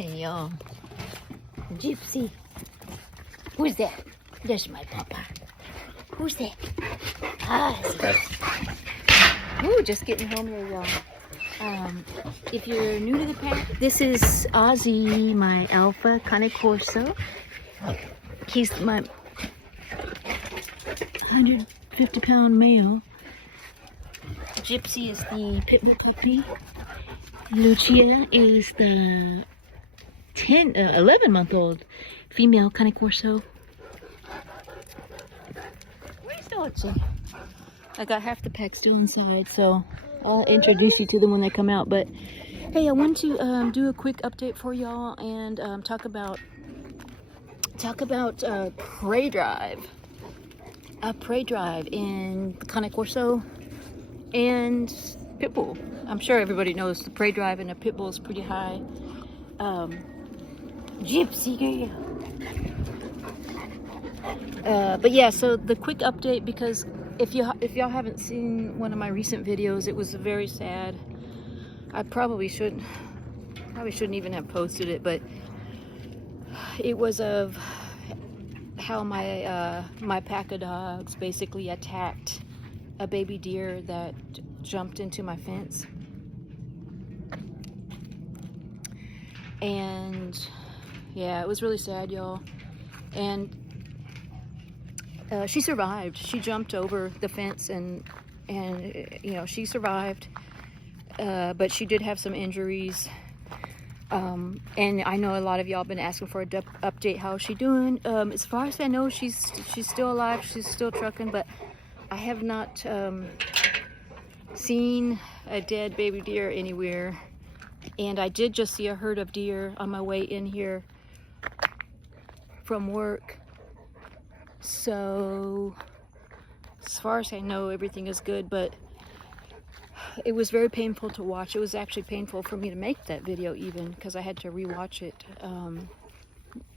Hey y'all, Gypsy. Who's that? That's my papa. Who's that? Ah, ooh, just getting home here, y'all. If you're new to the pack, this is Ozzy, my alpha Cane Corso. He's my 150-pound male. Gypsy is the Pitbull puppy. Lucia is the 11-month-old female Cane Corso. Where's Dodgy? I got half the pack still inside, so I'll introduce you to them when they come out. But hey, I want to do a quick update for y'all and talk about prey drive. A prey drive in Cane Corso and Pitbull. I'm sure everybody knows the prey drive in a Pitbull is pretty high. Gypsy girl. But yeah, so the quick update, because if y'all haven't seen one of my recent videos, it was very sad. I probably shouldn't even have posted it, but it was of how my pack of dogs basically attacked a baby deer that jumped into my fence. And yeah, it was really sad, y'all. And she survived. She jumped over the fence and you know, she survived. But she did have some injuries. And I know a lot of y'all been asking for an update. How's she doing? As far as I know, she's still alive. She's still trucking, but I have not seen a dead baby deer anywhere. And I did just see a herd of deer on my way in here from work. So as far as I know, everything is good, but it was very painful to watch. It was actually painful for me to make that video even, because I had to rewatch it.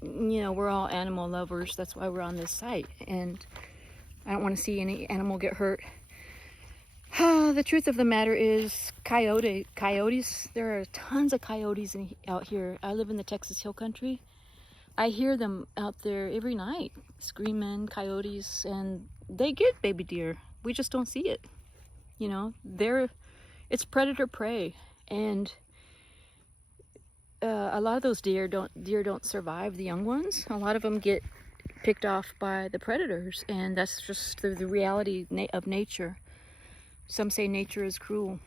You know, we're all animal lovers. That's why we're on this site. And I don't want to see any animal get hurt. The truth of the matter is coyotes. There are tons of coyotes out here. I live in the Texas Hill Country. I hear them out there every night screaming, coyotes, and they get baby deer. We just don't see it. You know, it's predator prey, and a lot of those deer don't survive the young ones. A lot of them get picked off by the predators, and that's just the reality of nature. Some say nature is cruel,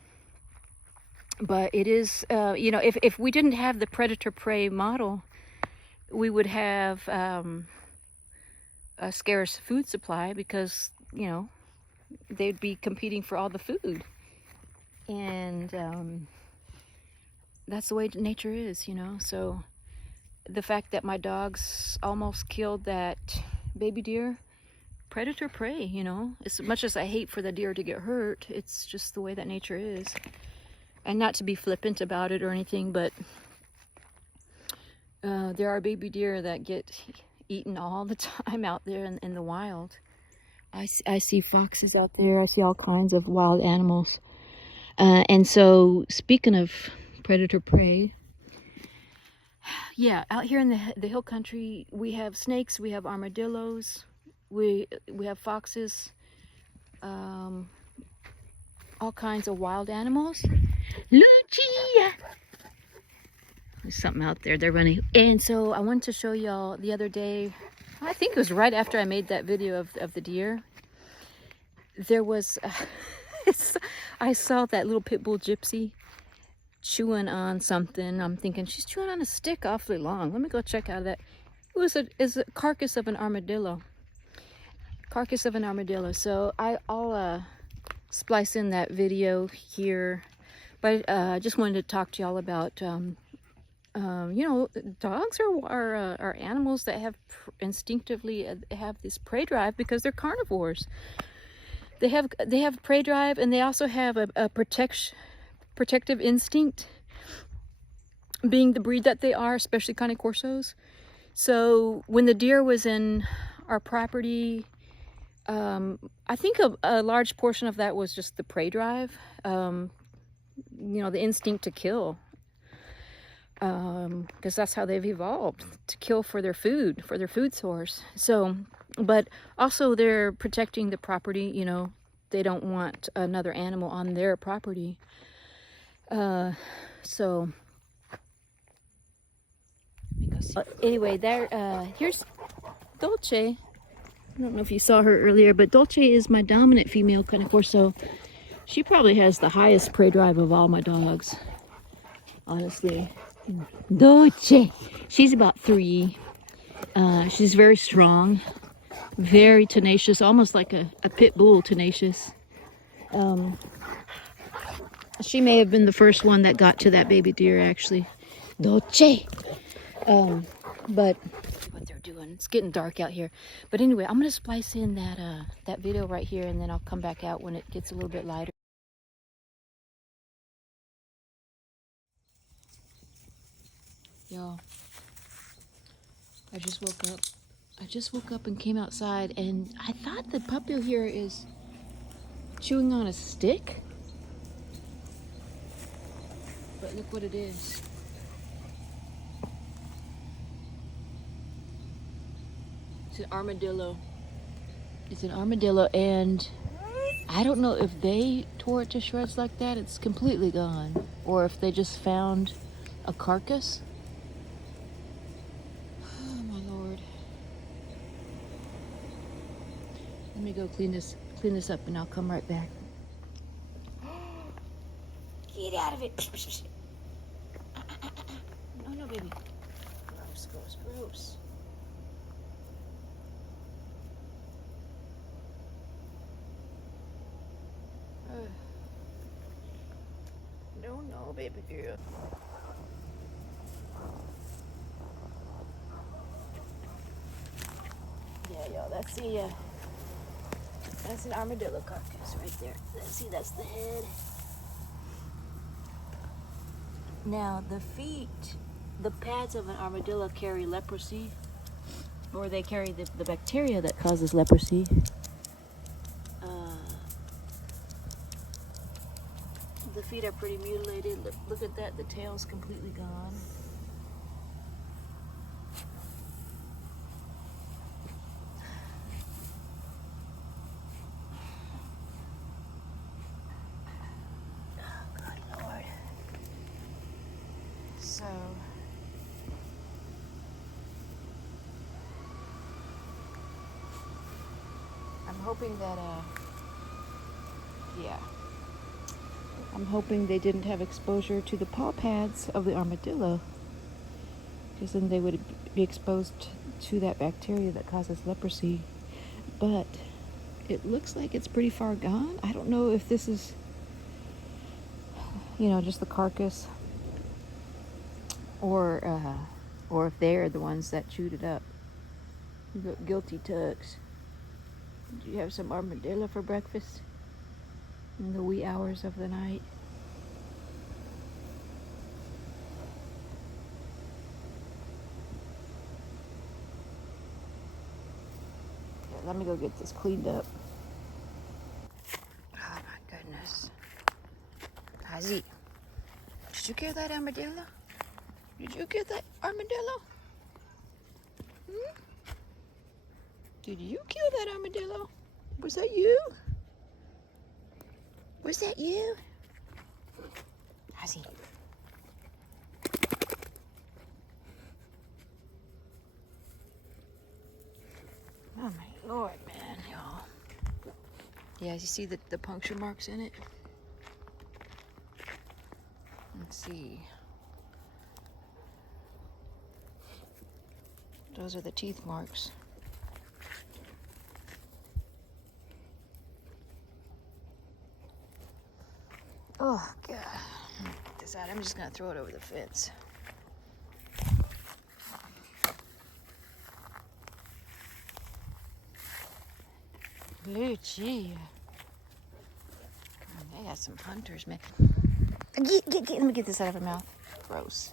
but it is. You know, if we didn't have the predator prey model, we would have a scarce food supply, because, you know, they'd be competing for all the food. And that's the way nature is, you know. So the fact that my dogs almost killed that baby deer, predator prey, you know. As much as I hate for the deer to get hurt, it's just the way that nature is. And not to be flippant about it or anything, but there are baby deer that get eaten all the time out there in the wild. I see foxes out there. I see all kinds of wild animals. And so, speaking of predator prey, yeah, out here in the hill country, we have snakes, we have armadillos, we have foxes, all kinds of wild animals. Lucia! There's something out there, they're running. And so I wanted to show y'all the other day, I think it was right after I made that video of the deer, there was, I saw that little Pitbull Gypsy chewing on something. I'm thinking, she's chewing on a stick awfully long. Let me go check out of that. It was a carcass of an armadillo. Carcass of an armadillo. So I'll splice in that video here. But I just wanted to talk to y'all about, you know, dogs are animals that have instinctively have this prey drive, because they're carnivores. They have prey drive, and they also have a protective instinct, being the breed that they are, especially Cane Corsos. So when the deer was in our property, I think a large portion of that was just the prey drive, you know, the instinct to kill. because that's how they've evolved, to kill for their food source. So, but also they're protecting the property, you know, they don't want another animal on their property. So anyway, there, here's Dolce. I don't know if you saw her earlier, but Dolce is my dominant female Cane Corso. She probably has the highest prey drive of all my dogs, honestly. Dolce. She's about 3. She's very strong, very tenacious, almost like a Pitbull tenacious. She may have been the first one that got to that baby deer, actually. Dolce. But what they're doing, it's getting dark out here. But anyway, I'm gonna splice in that video right here, and then I'll come back out when it gets a little bit lighter. Y'all, I just woke up and came outside, and I thought the puppy here is chewing on a stick, but look what it is. It's an armadillo. It's an armadillo, and I don't know if they tore it to shreds like that. It's completely gone, or if they just found a carcass. Oh my Lord. Let me go clean this up, and I'll come right back. Get out of it. No, baby. Gross. No, baby girl. Yeah, y'all, that's an armadillo carcass right there. Let's see, that's the head. Now, the feet, the pads of an armadillo carry leprosy, or they carry the bacteria that causes leprosy. The feet are pretty mutilated. Look at that, the tail's completely gone. So, I'm hoping that, I'm hoping they didn't have exposure to the paw pads of the armadillo, because then they would be exposed to that bacteria that causes leprosy. But it looks like it's pretty far gone. I don't know if this is, you know, just the carcass, or if they're the ones that chewed it up. Guilty tugs. Did you have some armadillo for breakfast in the wee hours of the night? Here, let me go get this cleaned up. Oh my goodness. Hazi, did you kill that armadillo? Did you kill that armadillo? Did you kill that armadillo? Was that you? Was that you? Hazi. Oh my Lord, man, y'all. Yeah, you see the puncture marks in it? Let's see. Those are the teeth marks. Oh, God. Get this out. I'm just going to throw it over the fence. Ooh, gee. They got some hunters, man. Let me get this out of her mouth. Gross.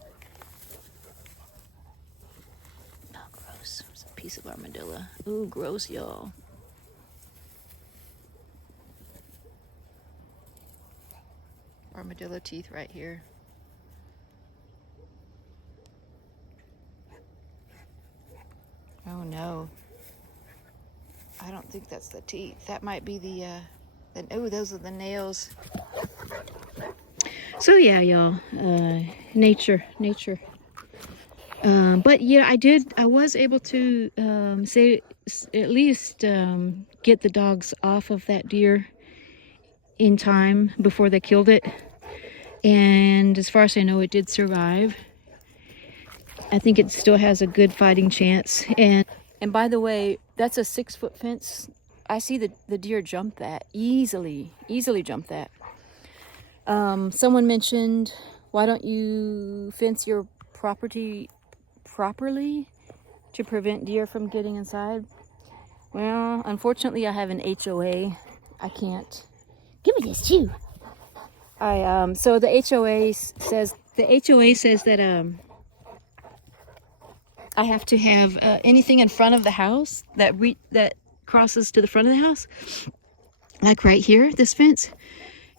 Oh, gross. It's a piece of armadillo. Ooh, gross, y'all. Armadillo teeth right here. Oh no. I don't think that's the teeth. That might be the oh, those are the nails. So yeah, y'all, nature. But yeah, I was able to say at least get the dogs off of that deer in time before they killed it. And as far as I know, it did survive. I think it still has a good fighting chance. And by the way, that's a 6-foot fence. I see the deer jump that easily jump that. Someone mentioned, why don't you fence your property properly to prevent deer from getting inside? Well, unfortunately, I have an HOA. I can't. Give me this too. So the HOA says that I have to have anything in front of the house that crosses to the front of the house, like right here, this fence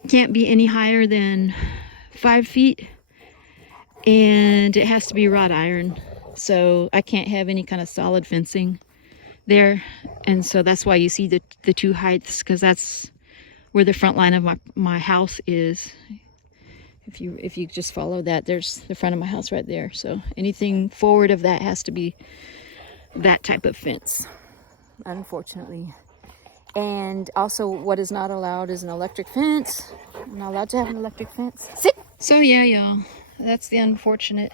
can't be any higher than 5 feet, and it has to be wrought iron. So I can't have any kind of solid fencing there, and so that's why you see the two heights, because that's where the front line of my house is. If you just follow that, there's the front of my house right there. So anything forward of that has to be that type of fence, unfortunately. And also, what is not allowed is an electric fence. I'm not allowed to have an electric fence. Sit! So yeah, y'all, that's the unfortunate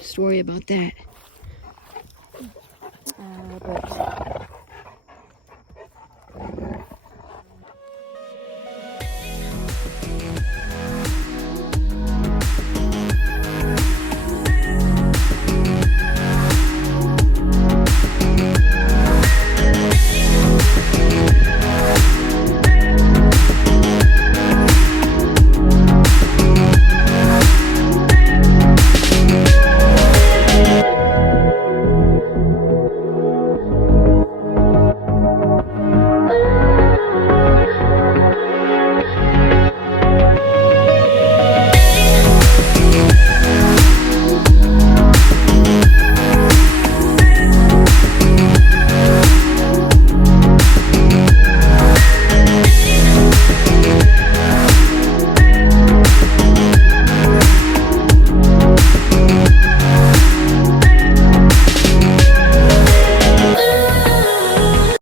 story about that. But